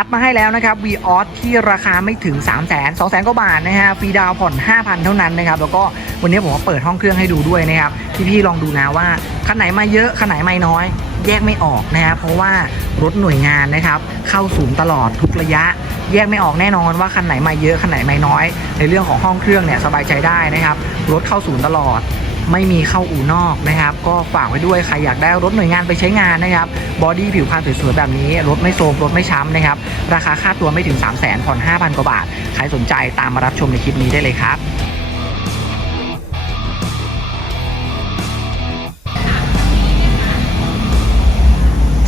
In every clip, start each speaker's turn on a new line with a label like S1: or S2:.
S1: คัดมาให้แล้วนะครับ v ีออสที่ราคาไม่ถึง 3 0 0 0 0 0 2 0 0 0 0กว่าบาทนะฮะฟรีดาวผ่อน 5,000 เท่านั้นนะครับ แล้วก็วันนี้ผมก็เปิดห้องเครื่องให้ดูด้วยนะครับ พี่ๆลองดูนะว่าคันไหนมาเยอะคันไหนมาน้อย แยกไม่ออกนะครับเพราะว่ารถหน่วยงานนะครับ เข้าศูนย์ตลอดทุกระยะ แยกไม่ออกแน่นอนว่าคันไหนมาเยอะคันไหนมาน้อย ในเรื่องของห้องเครื่องเนี่ยสบายใจได้นะครับรถเข้าศูนย์ตลอด ไม่มีเข้าอู่นอกนะครับ ก็ฝากไว้ด้วยใครอยากได้รถหน่วยงานไปใช้งานนะครับบอดี้ผิวพรรณสวยๆแบบนี้รถไม่โทมรถไม่ช้ำนะครับ ราคาค่าตัวไม่ถึง 3 0 0 0 0 0ผ่อน5,000 กว่าบาท ใครสนใจตามมารับชมในคลิปนี้ได้เลยครับ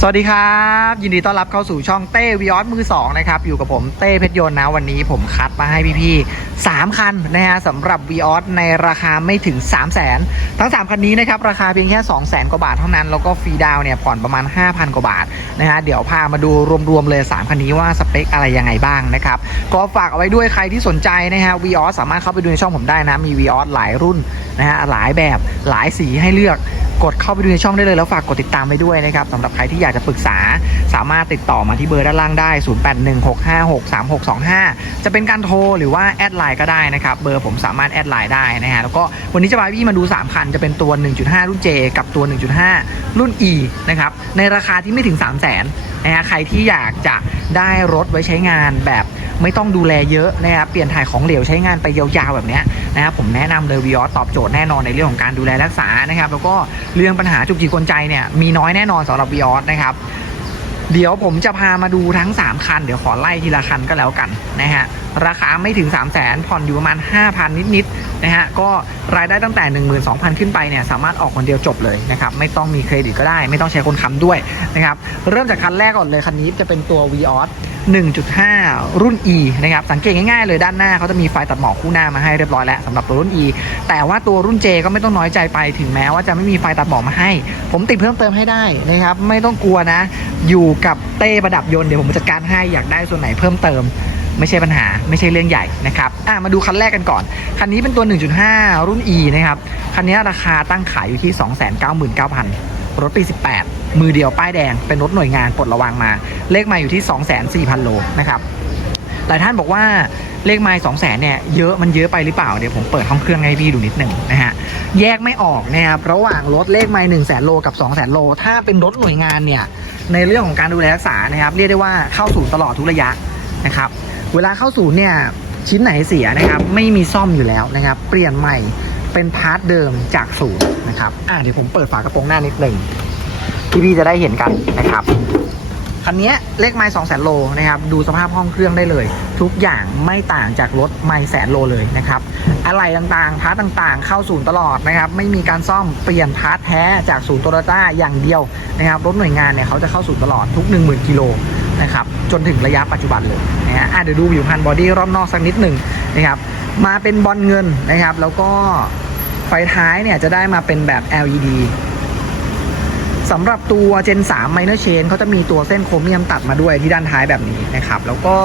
S1: สวัสดีครับ ยินดีต้อนรับเข้าสู่ช่องเต้วิออสมือ2นะครับ อยู่กับผมเต้เพชรยนต์นะ วันนี้ผมคัดมาให้พี่ๆ3คันนะฮะสำหรับวิออสในราคาไม่ถึง 3 0 0 0 0 0ทั้ง 3 คันนี้นะครับ ราคาเพียงแค่ 2 0 0 0 0 0กว่าบาทเท่านั้น แล้วก็ฟรีดาวเนี่ยผ่อนประมาณ 5,000 กว่าบาทนะฮะเดี๋ยวพามาดูรวมๆเลย 3 คันนี้ว่าสเปคอะไรยังไงบ้างนะครับ ก็ฝากเอาไว้ด้วยใครที่สนใจนะฮะวิออสสามารถเข้าไปดูในช่องผมได้นะมีวิออสหลายรุ่นนะฮะหลายแบบหลายสีให้เลือก กดเข้าไปดูในช่องได้เลยแล้วฝากกดติดตามไปด้วยนะครับสำหรับใครที่อยากจะปรึกษา สามารถติดต่อมาที่เบอร์ด้านล่างได้ 0816563625 จะเป็นการโทรหรือว่าแอดไลน์ก็ได้นะครับเบอร์ผมสามารถแอดไลน์ได้นะฮะแล้วก็วันนี้จะพาพี่มาดู 3 คัน จะเป็นตัว 1.5 รุ่น J กับตัว 1.5 รุ่น E นะครับในราคาที่ไม่ถึง 3 0 0 0 0นนะฮะใครที่อยากจะได้รถไว้ใช้งานแบบไม่ต้องดูแลเยอะนะครับเปลี่ยนถ่ายของเหลวใช้งานไปยาวๆแบบนี้นะครับผมแนะนำเลยวีออตอบโจทย์แน่นอนในเรื่องของการดูแลรักษานะครับแล้วก็เรื่องปัญหาจุกจิกกลใจเนี่ยมีน้อยแน่นอนสำหรับวีออสนะครับ เดี๋ยวผมจะพามาดูทั้ง 3 คัน เดี๋ยวขอไล่ทีละคันก็แล้วกันนะฮะราคาไม่ถึง 3 0 0 0 0 0ผ่อนอยู่ประมาณ 5,000 นิดๆนะฮะก็รายได้ตั้งแต่ 12,000 ขึ้นไปเนี่ยสามารถออกคนเดียวจบเลยนะครับไม่ต้องมีเครดิตก็ได้ ไม่ต้องใช้คนค้ำด้วยนะครับเริ่มจากคันแรกก่อนเลยคันนี้จะเป็นตัว v ีออส 1.5 รุ่น E นะครับ สังเกตง่ายๆเลยด้านหน้าเขาจะมีไฟตัดหมอกคู่หน้ามาให้เรียบร้อยแล้วสำหรับตัวรุ่น E แต่ว่าตัวรุ่น J ก็ไม่ต้องน้อยใจไปถึงแม้ว่าจะไม่มีไฟตัดหมอกมาให้ ผมติดเพิ่มเติมให้ได้นะครับ ไม่ต้องกลัวนะ อยู่กับเต้ประดับยนต์เดี๋ยวผมจัดการให้อยากได้ส่วนไหนเพิ่มเติมไม่ใช่ปัญหาไม่ใช่เรื่องใหญ่นะครับอะมาดูคันแรกกันก่อน คันนี้เป็นตัว 1.5 รุ่น E นะครับ คันนี้ราคาตั้งขายอยู่ที่ 299,000 รถปี 18 มือเดียวป้ายแดง เป็นรถหน่วยงานปลดระวังมา เลขมาอยู่ที่204,000 โลนะครับหลายท่านบอกว่าเลขไม้สองแสนเนี่ยเยอะมันเยอะไปหรือเปล่า เดี๋ยวผมเปิดห้องเครื่องให้พี่ดูนิดหนึ่งนะฮะแยกไม่ออกนะครับระหว่างรถเลขไม้หนึ่งแสนโลกับ2องแสนโล ถ้าเป็นรถหน่วยงานเนี่ยในเรื่องของการดูแลรักษานะครับเรียกได้ว่าเข้าศูนย์ตลอดทุกระยะนะครับเวลาเข้าศูนย์เนี่ยชิ้นไหนเสียนะครับไม่มีซ่อมอยู่แล้วนะครับเปลี่ยนใหม่ เป็นพาร์ทเดิมจากศูนย์นะครับอะเดี๋ยวผมเปิดฝากระโปรงหน้านิดหนึ่งที่พี่จะได้เห็นกันนะครับคันนี้เลขไม้สองแสนโลนะครับดูสภาพห้องเครื่องได้เลย ทุกอย่างไม่ต่างจากรถไม้แสนโลเลยนะครับอะไรต่างๆพาร์ทต่างๆ เข้าศูนย์ตลอดนะครับไม่มีการซ่อมเปลี่ยนพาร์ทแท้จากศูนย์โตโยต้าอย่างเดียวนะครับรถหน่วยงานเนี่ยเขาจะเข้าศูนย์ตลอดทุก 1 0,000กิโลนะครับจนถึงระยะปัจจุบันเลยนะฮะอะเดี๋ยวดูผิวพรรณบอดี้รอบนอกสักนิดหนึ่งนะครับ มาเป็นบอลเงินนะครับ แล้วก็ไฟท้ายเนี่ยจะได้มาเป็นแบบ LED สำหรับตัว Gen 3 Minor Chain เขาจะมีตัวเส้นโครเมียมตัดมาด้วยที่ด้านท้ายแบบนี้นะครับ แล้วก็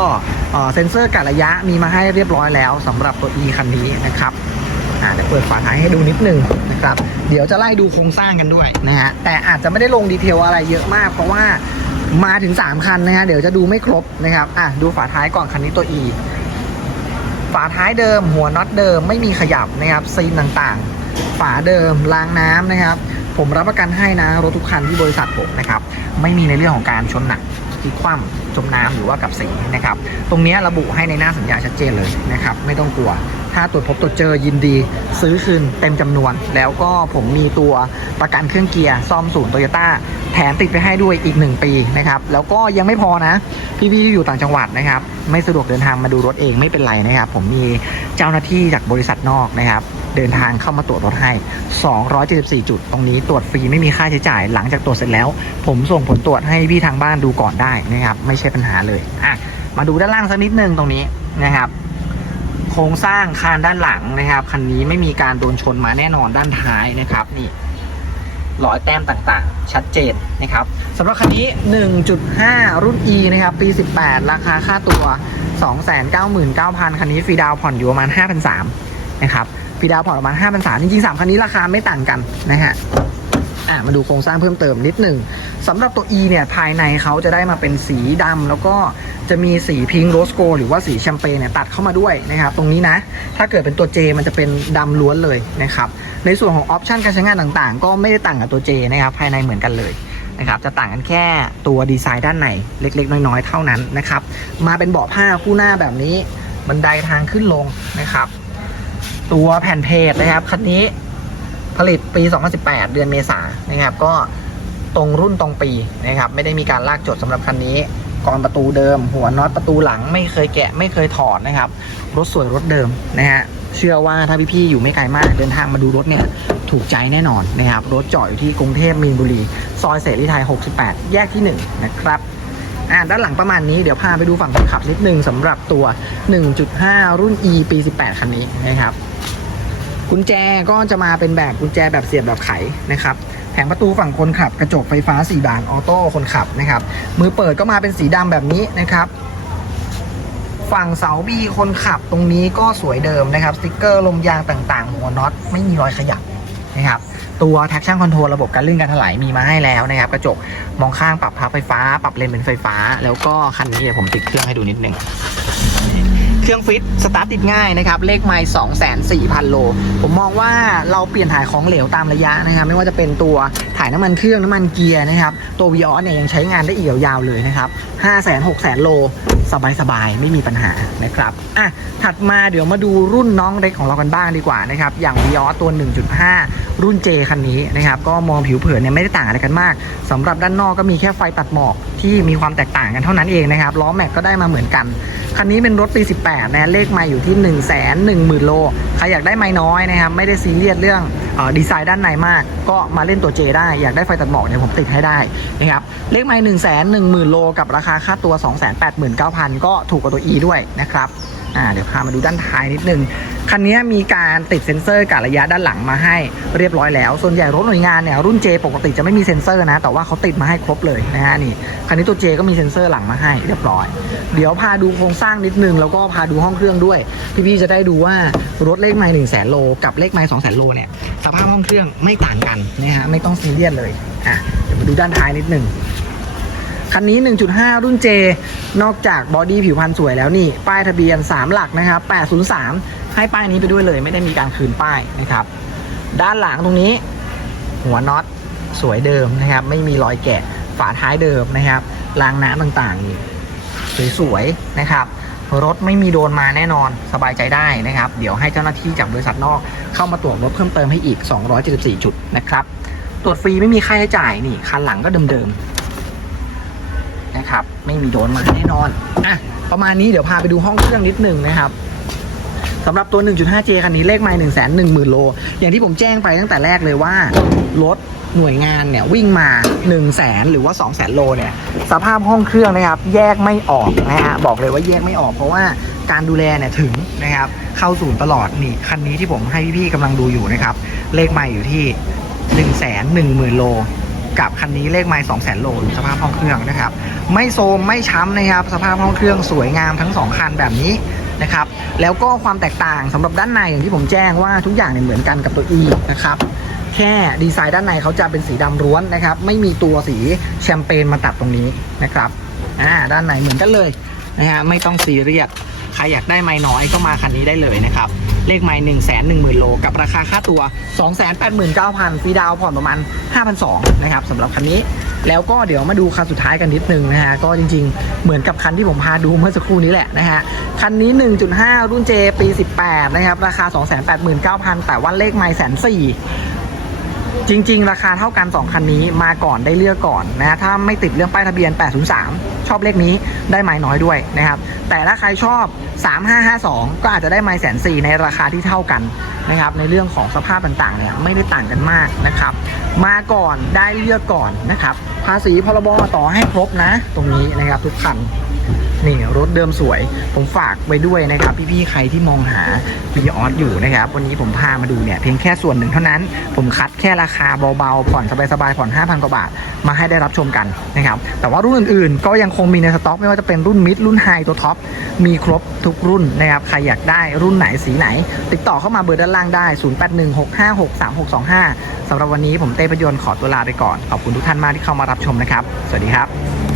S1: เซ็นเซอร์กะระยะมีมาให้เรียบร้อยแล้วสำหรับตัว E คันนี้นะครับเดี๋ยวเปิดฝาท้ายให้ดูนิดนึงนะครับ เดี๋ยวจะไล่ดูโครงสร้างกันด้วยนะฮะ แต่อาจจะไม่ได้ลงดีเทลอะไรเยอะมากเพราะว่ามาถึง 3 คันนะฮะ เดี๋ยวจะดูไม่ครบนะครับ อะ ดูฝาท้ายก่อนคันนี้ตัว E ฝาท้ายเดิม หัวน็อตเดิมไม่มีขยับนะครับซีนต่างๆ ฝาเดิมล้างน้ำนะครับ ผมรับประกันให้นะรถทุกคันที่บริษัทผมนะครับไม่มีในเรื่องของการชนหนักที่คว่ำจมน้ำหรือว่ากับสีนะครับ ตรงนี้ระบุให้ในหน้าสัญญาชัดเจนเลยนะครับ ไม่ต้องกลัว ถ้าตรวจพบตรวจเจอยินดี ซื้อคืนเต็มจำนวน แล้วก็ผมมีตัวประกันเครื่องเกียร์ซ่อมศูนย์โตโยต้าแถมติดไปให้ด้วยอีก 1 ปีนะครับ แล้วก็ยังไม่พอนะ พี่ๆที่อยู่ต่างจังหวัดนะครับ ไม่สะดวกเดินทางมาดูรถเองไม่เป็นไรนะครับ ผมมีเจ้าหน้าที่จากบริษัทนอกนะครับ เดินทางเข้ามาตรวจรถให้ 274 จุด ตรงนี้ตรวจฟรีไม่มีค่าใช้จ่าย หลังจากตรวจเสร็จแล้ว ผมส่งผลตรวจให้พี่ทางบ้านดูก่อนได้นะครับ ไม่ใช่ปัญหาเลยอะมาดูด้านล่างสักนิดนึงตรงนี้นะครับ โครงสร้างคานด้านหลังนะครับคันนี้ไม่มีการโดนชนมาแน่นอนด้านท้ายนะครับนี่รอยแต้มต่างๆ ชัดเจนนะครับสำหรับคันนี้ 1.5 รุ่น E นะครับ ปี 18 ราคาค่าตัว 299,000 คันนี้ฟรีดาวผ่อนอยู่ประมาณ5,300นะครับฟรีดาวผ่อนประมาณ5,300จริงๆ 3 คันนี้ราคาไม่ต่างกันนะฮะ อะมาดูโครงสร้างเพิ่มเติมนิดหนึ่งสำหรับตัว E เนี่ยภายในเขาจะได้มาเป็นสีดำแล้วก็จะมีสีพิงค์โรสโกหรือว่าสีแชมเปญเนี่ยตัดเข้ามาด้วยนะครับตรงนี้นะ ถ้าเกิดเป็นตัว J มันจะเป็นดำล้วนเลยนะครับในส่วนของออปชันการใช้งานต่างๆ ก็ไม่ได้ต่างกับตัว J นะครับภายในเหมือนกันเลยนะครับจะต่างกันแค่ตัวดีไซน์ด้านในเล็ก ๆ น้อยๆเท่านั้นนะครับมาเป็นเบาะผ้าคู่หน้าแบบนี้บันไดทางขึ้นลงนะครับ ตัวแผ่นเพจนะครับคันนี้ ผลิตปี 2018 เดือนเมษานะครับ ก็ตรงรุ่นตรงปีนะครับ ไม่ได้มีการลากจดสำหรับคันนี้กรอนประตูเดิม หัวน็อตประตูหลังไม่เคยแกะไม่เคยถอดนะครับ รถสวยรถเดิมนะฮะเชื่อว่าถ้าพี่ๆอยู่ไม่ไกลมากเดินทางมาดูรถเนี่ยถูกใจแน่นอนนะครับ รถจอดอยู่ที่กรุงเทพมีนบุรี ซอยเสรีไทย 68 แยกที่ 1 นะครับอ่าด้านหลังประมาณนี้เดี๋ยวพาไปดูฝั่งคนขับนิดนึงสำหรับตัว 1.5 รุ่น E ปี 18 คันนี้นะครับ กุญแจก็จะมาเป็นแบบกุญแจแบบเสียบแบบไขนะครับแผงประตูฝั่งคนขับ กระจกไฟฟ้า4บานออโต้คนขับนะครับ มือเปิดก็มาเป็นสีดำแบบนี้นะครับ ฝั่งเสาบีคนขับตรงนี้ก็สวยเดิมนะครับสติกเกอร์ลมยางต่างๆหัวน็อตไม่มีรอยขยับนะครับตัว traction control ระบบการลื่นการถลายมีมาให้แล้วนะครับ กระจกมองข้างปรับพับไฟฟ้า ปรับเลนเป็นไฟฟ้า แล้วก็คันนี้เดี๋ยวผมติดเครื่องให้ดูนิดนึง เครื่องฟิตสตาร์ทติดง่ายนะครับ เลขไมล์2 4 0 0 0โล ผมมองว่าเราเปลี่ยนถ่ายของเหลวตามระยะนะครับ ไม่ว่าจะเป็นตัวถ่ายน้ำมันเครื่องน้ำมันเกียร์นะครับ ตัววีออสเนี่ยยังใช้งานได้อีกยาวๆเลยนะครับ5 0 0 0 0 6 0 0 0โล สบายๆไม่มีปัญหานะครับอะถัดมาเดี๋ยวมาดูรุ่นน้องเล็กของเรากันบ้างดีกว่านะครับอย่างวีออตัว 1.5 รุ่น J คันนี้นะครับก็มองผิวเผินเนี่ยไม่ได้ต่างอะไรกันมากสำหรับด้านนอกก็มีแค่ไฟตัดหมอกที่มีความแตกต่างกันเท่านั้นเองนะครับล้อแม็กก็ได้มาเหมือนกัน คันนี้เป็นรถปี 18นะเลขมาอยู่ที่ 1 1 0 0 0 0โลใครอยากได้ไม่น้อยนะครับไม่ได้ซีเรียสเรื่อง ดีไซน์ด้านในมาก ก็มาเล่นตัว J ได้อยากได้ไฟตัดหมอกเนี่ยผมติดให้ได้นะครับเลขไม่หนึ่งแสนหนึ่งหมื่นโลกับราคาค่าตัว 289,000 ก็ถูกกว่าตัว E ด้วยนะครับ อ่าเดี๋ยวพามาดูด้านท้ายนิดนึง คันนี้มีการติดเซ็นเซอร์กะระยะด้านหลังมาให้เรียบร้อยแล้ว ส่วนใหญ่รถหน่วยงานเนี่ยรุ่น J ปกติจะไม่มีเซ็นเซอร์นะ แต่ว่าเขาติดมาให้ครบเลยนะฮะนี่ คันนี้ตัว J ก็มีเซ็นเซอร์หลังมาให้เรียบร้อย เดี๋ยวพาดูโครงสร้างนิดนึง แล้วก็พาดูห้องเครื่องด้วย พี่ๆจะได้ดูว่ารถเลขไมล์หนึ่งแสนโลกับเลขไมล์สองแสนโลเนี่ยสภาพห้องเครื่องไม่ต่างกันนะฮะไม่ต้องซีเรียสเลยอะเดี๋ยวมาดูด้านท้ายนิดนึง คันนี้ 1.5 รุ่น J นอกจากบอดี้ผิวพรรณสวยแล้วนี่ ป้ายทะเบียน 3 หลักนะครับ 803 ให้ป้ายนี้ไปด้วยเลย ไม่ได้มีการคืนป้ายนะครับ ด้านหลังตรงนี้ หัวน็อตสวยเดิมนะครับ ไม่มีรอยแกะ ฝาท้ายเดิมนะครับ รางน้ำต่างๆนี่สวยๆนะครับรถไม่มีโดนมาแน่นอนสบายใจได้นะครับ เดี๋ยวให้เจ้าหน้าที่จากบริษัทนอก เข้ามาตรวจรถเพิ่มเติมให้อีก 274 จุดนะครับ ตรวจฟรีไม่มีค่าใช้จ่ายนี่คันหลังก็เดิมๆ นะครับ ไม่มีโดนมาแน่นอนอะประมาณนี้เดี๋ยวพาไปดูห้องเครื่องนิดหนึ่งนะครับสำหรับตัว 1.5J คันนี้เลขไมล์1 1 0 0 0 0 โล อย่างที่ผมแจ้งไปตั้งแต่แรกเลยว่า รถหน่วยงานเนี่ยวิ่งมา 1 0 0 0 0 0หรือว่า 2 0 0 0 0 0โลเนี่ย สภาพห้องเครื่องนะครับ แยกไม่ออกนะฮะบอกเลยว่าแยกไม่ออกเพราะว่าการดูแลเนี่ยถึงนะครับ เข้าศูนย์ตลอดนี่คันนี้ที่ผมให้พี่ๆกำลังดูอยู่นะครับ เลขไมล์อยู่ที่ 1 1 0 0 0 0 โล กับคันนี้เลขไมล์2 0 0 0 0 0โลสภาพห้องเครื่องนะครับ ไม่โซมไม่ช้ำนะครับ สภาพห้องเครื่องสวยงามทั้งสองคันแบบนี้นะครับ แล้วก็ความแตกต่างสำหรับด้านในอย่างที่ผมแจ้งว่าทุกอย่างเนี่ยเหมือนกันกับตัว E นะครับแค่ดีไซน์ด้านในเขาจะเป็นสีดำล้วนนะครับ ไม่มีตัวสีแชมเปญมาตัดตรงนี้นะครับอ่าด้านในเหมือนกันเลยนะฮะไม่ต้องซีเรียส ใครอยากได้ไม้น้อยก็มาคันนี้ได้เลยนะครับ เลขไม้หนึ่งแสนหนึ่งหมื่นโลกับราคาค่าตัว 2 8 9 0 0 0ฟรีดาวผ่อนประมาณ 5,200นะครับสำหรับคันนี้แล้วก็เดี๋ยวมาดูคันสุดท้ายกันนิดนึงนะฮะก็จริง ๆ เหมือนกับคันที่ผมพาดูเมื่อสักครู่นี้แหละนะฮะคันนี้ 1.5 รุ่น J ปี 18 นะครับ ราคา 289,000 แต่ว่าเลขไม้แสนสี่ จริง ๆ ราคาเท่ากัน 2 คันนี้มาก่อนได้เลือกก่อนนะถ้าไม่ติดเรื่องป้ายทะเบียน 803 ชอบเลขนี้ได้ไม้น้อยด้วยนะครับ แต่ถ้าใครชอบ 3552 ก็อาจจะได้ไม้แสนสี่ในราคาที่เท่ากันนะครับ ในเรื่องของสภาพต่างๆเนี่ยไม่ได้ต่างกันมากนะครับ มาก่อนได้เลือกก่อนนะครับ ภาษีพรบต่อให้ครบนะ ตรงนี้นะครับทุกคัน นี่รถเดิมสวย ผมฝากไว้ด้วยนะครับ พี่ๆใครที่มองหาวีออสอยู่นะครับ วันนี้ผมพามาดูเนี่ยเพียงแค่ส่วนหนึ่งเท่านั้น ผมคัดแค่ราคาเบาๆผ่อนสบายๆผ่อน 5,000 กว่าบาท มาให้ได้รับชมกันนะครับ แต่ว่ารุ่นอื่นๆ ก็ยังคงมีในสต็อก ไม่ว่าจะเป็นรุ่นมิดรุ่นไฮตัวท็อปมีครบทุกรุ่นนะครับใครอยากได้รุ่นไหนสีไหน ติดต่อเข้ามาเบอร์ด้านล่างได้ 0816563625สำหรับวันนี้ผมเต้ประยนต์ขอตัวลาไปก่อนขอบคุณทุกท่านมากที่เข้ามารับชมนะครับ สวัสดีครับ